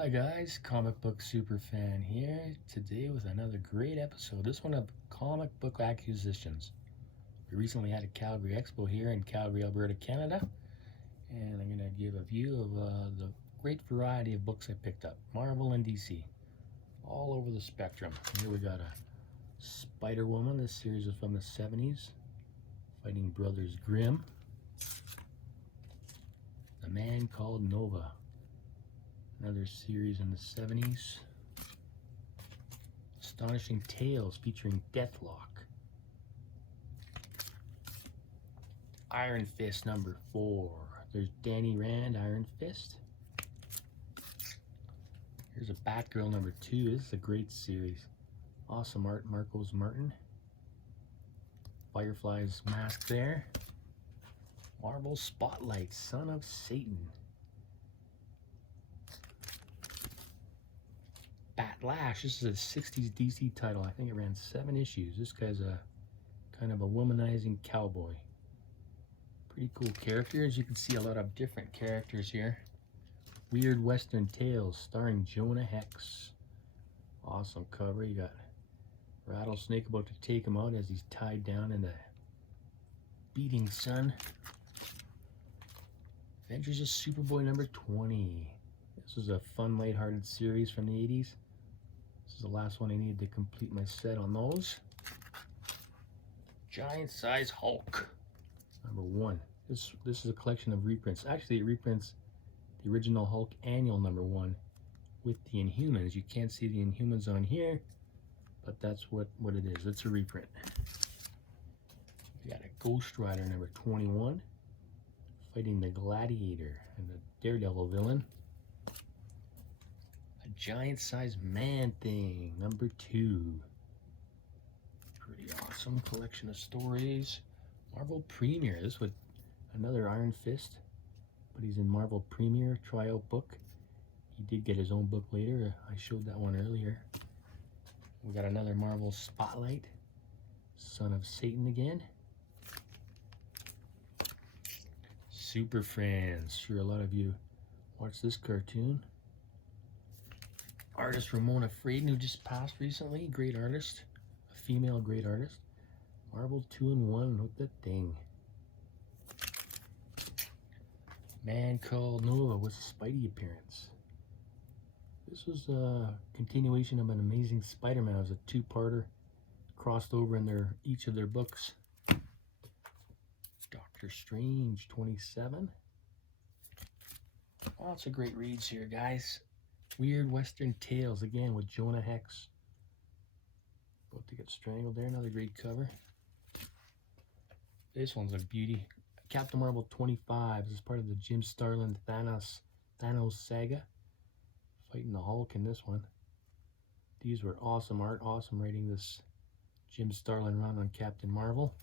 Hi guys, comic book super fan here today with another great episode. This one of comic book acquisitions. We recently had a Calgary expo here in Calgary, Alberta, Canada, and I'm going to give a view of the great variety of books I picked up. Marvel and DC, all over the spectrum. Here we got a Spider-Woman. This series is from the 70s, fighting Brothers Grimm. The Man Called Nova. Another series in the 70s. Astonishing Tales featuring Deathlock. Iron Fist number 4. There's Danny Rand, Iron Fist. Here's a Batgirl number 2. This is a great series. Awesome art, Marcos Martin. Firefly's mask there. Marvel Spotlight, Son of Satan. Batlash, this is a 60s DC title. I think it ran 7 issues. This guy's a kind of a womanizing cowboy. Pretty cool character. As you can see, a lot of different characters here. Weird Western Tales starring Jonah Hex. Awesome cover. You got Rattlesnake about to take him out as he's tied down in the beating sun. Adventures of Superboy number 20. This was a fun, lighthearted series from the 80s. This is the last one I needed to complete my set on those. Giant Size Hulk, number 1. This is a collection of reprints. Actually, it reprints the original Hulk annual number 1 with the Inhumans. You can't see the Inhumans on here, but that's what it is. It's a reprint. We got a Ghost Rider number 21, fighting the Gladiator and the Daredevil villain. Giant-sized Man-Thing, number 2. Pretty awesome collection of stories. Marvel Premiere. This with another Iron Fist, but he's in Marvel Premiere tryout book. He did get his own book later. I showed that one earlier. We got another Marvel Spotlight, Son of Satan again. Super Friends. Sure, a lot of you watch this cartoon. Artist Ramona Fraden, who just passed recently. Great artist. A female great artist. Marvel 2-in-1 with the Thing. Man Called Nova with a Spidey appearance. This was a continuation of an Amazing Spider-Man. It was a 2-parter crossed over in each of their books. Doctor Strange 27. Lots of great reads here, guys. Weird Western Tales, again with Jonah Hex. About to get strangled there. Another great cover. This one's a beauty. Captain Marvel 25. This is part of the Jim Starlin Thanos saga. Fighting the Hulk in this one. These were awesome art, awesome writing, this Jim Starlin run on Captain Marvel.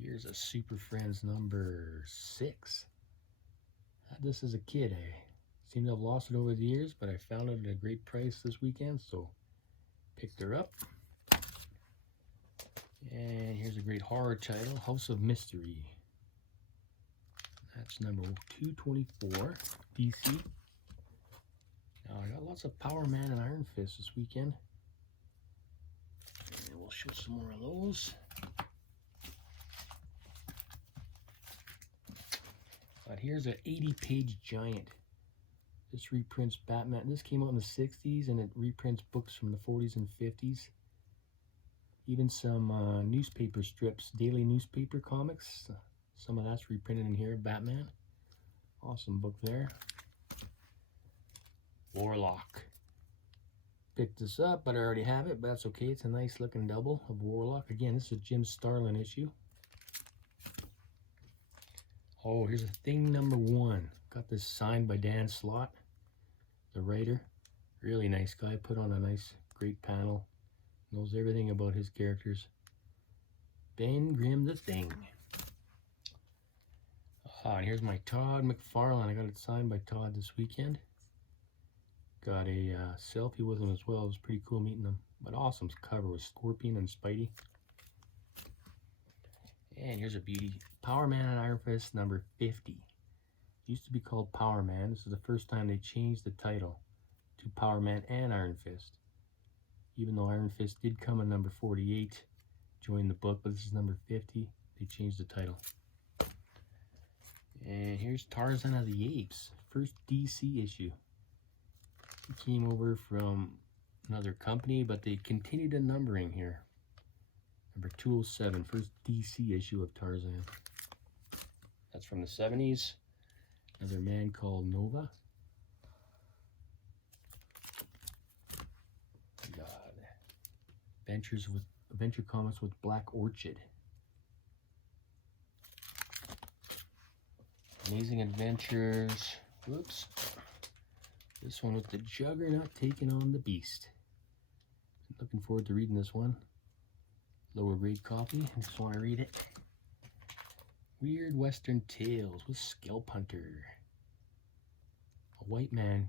Here's a Super Friends number 6. Had this as a kid. I seem to have lost it over the years, but I found it at a great price this weekend, so picked her up. And here's a great horror title, House of Mystery. That's number 224, DC. Now I got lots of Power Man and Iron Fist this weekend. And we'll show some more of those. But here's an 80-page giant. This reprints Batman. This came out in the 60s, and it reprints books from the 40s and 50s. Even some newspaper strips, daily newspaper comics. Some of that's reprinted in here, Batman. Awesome book there. Warlock. Picked this up, but I already have it, but that's okay. It's a nice looking double of Warlock. Again, this is a Jim Starlin issue. Oh, here's a Thing number 1. Got this signed by Dan Slott, the writer. Really nice guy. Put on a nice, great panel. Knows everything about his characters. Ben Grimm the Thing. And here's my Todd McFarlane. I got it signed by Todd this weekend. Got a selfie with him as well. It was pretty cool meeting him. But awesome cover with Scorpion and Spidey. And here's a beauty. Power Man and Iron Fist number 50. Used to be called Power Man. This is the first time they changed the title to Power Man and Iron Fist. Even though Iron Fist did come in number 48, join the book, but this is number 50. They changed the title. And here's Tarzan of the Apes, first DC issue. It came over from another company, but they continued the numbering here. Number 207, first DC issue of Tarzan. That's from the 70s. Another man called Nova. We got Adventure Comics with Black Orchid. Amazing Adventures. Whoops. This one with the Juggernaut taking on the Beast. Looking forward to reading this one. Lower grade copy. I just want to read it. Weird Western Tales with Scalp Hunter. A white man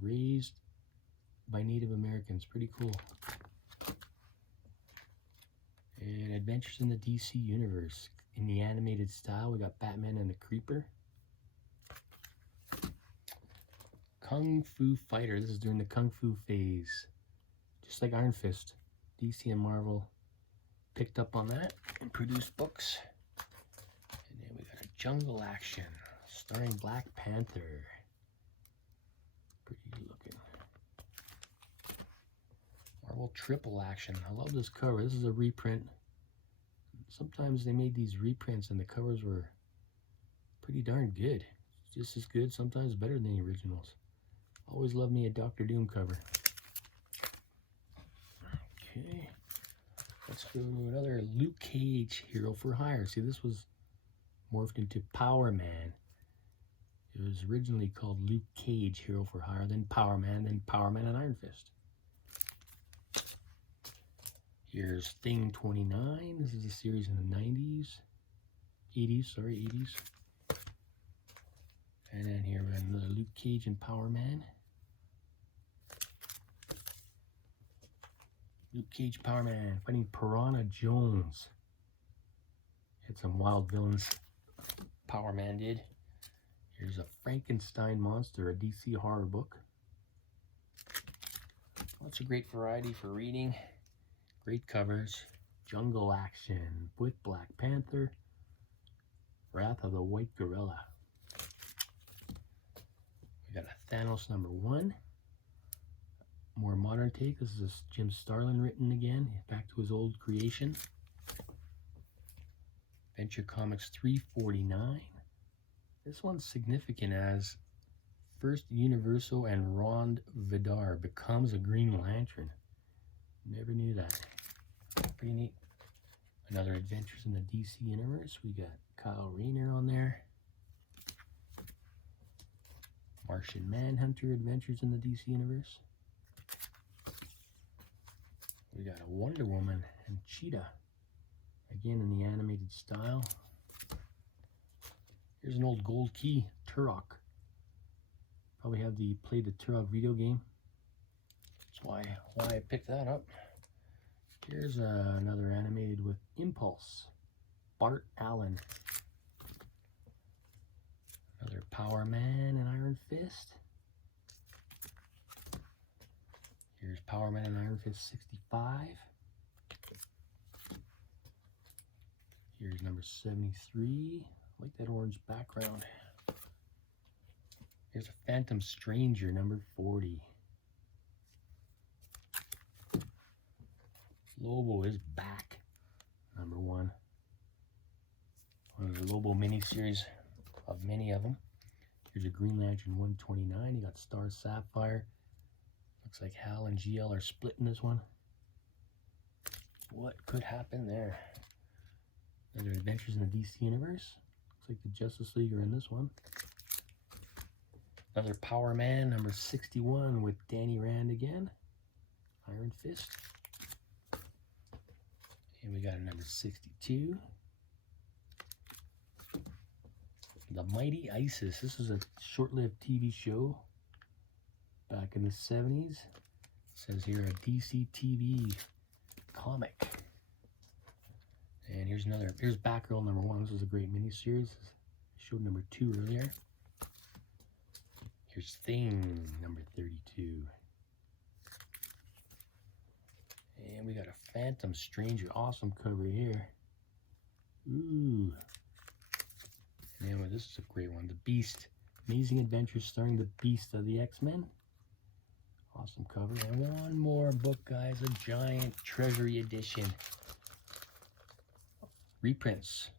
raised by Native Americans. Pretty cool. And Adventures in the DC Universe. In the animated style, we got Batman and the Creeper. Kung Fu Fighter. This is during the Kung Fu phase. Just like Iron Fist. DC and Marvel picked up on that and produced books. And then we got a Jungle Action starring Black Panther. Pretty good looking. Marvel Triple Action. I love this cover. This is a reprint. Sometimes they made these reprints and the covers were pretty darn good. Just as good, sometimes better than the originals. Always love me a Doctor Doom cover. Okay. Let's go to another Luke Cage Hero for Hire. See, this was morphed into Power Man. It was originally called Luke Cage Hero for Hire, then Power Man and Iron Fist. Here's Thing 29. This is a series in the 80s. And then here we have another Luke Cage and Power Man. Luke Cage, Power Man, fighting Piranha Jones. Had some wild villains. Power Man did. Here's a Frankenstein Monster, a DC horror book. Lots of great variety for reading. Great covers. Jungle Action with Black Panther. Wrath of the White Gorilla. We got a Thanos #1. More modern take. This is Jim Starlin written again. Back to his old creation. Adventure Comics 349. This one's significant as first Universo and Ron Vidar becomes a Green Lantern. Never knew that. Pretty neat. Another Adventures in the DC Universe. We got Kyle Rayner on there. Martian Manhunter Adventures in the DC Universe. We got a Wonder Woman and Cheetah. Again in the animated style. Here's an old Gold Key Turok. Probably have played the Turok video game. That's why I picked that up. Here's another animated with Impulse. Bart Allen. Another Power Man and Iron Fist. Here's Power Man and Iron Fist 65. Here's number 73. I like that orange background. Here's a Phantom Stranger, number 40. Lobo is back, #1. One of the Lobo miniseries of many of them. Here's a Green Lantern 129. You got Star Sapphire. Looks like Hal and GL are splitting this one. What could happen there? Other Adventures in the DC Universe. Looks like the Justice League are in this one. Another Power Man, number 61 with Danny Rand again. Iron Fist. And we got a number 62. The Mighty Isis. This was a short-lived TV show back in the 70s. It says here a DC TV comic. And here's Batgirl #1. This was a great miniseries. Showed number 2 earlier. Here's Thing, number 32. And we got a Phantom Stranger, awesome cover here. Ooh. And then this is a great one, The Beast. Amazing Adventures starring the Beast of the X-Men. Awesome cover. And one more book, guys, a giant treasury edition. Reprints.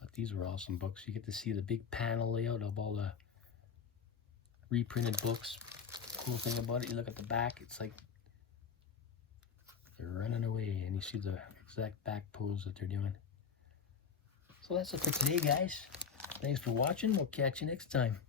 But these were awesome books. You get to see the big panel layout of all the reprinted books. Cool thing about it, you look at the back, it's like they're running away, and you see the exact back pose that they're doing. So that's it for today, guys. Thanks for watching. We'll catch you next time.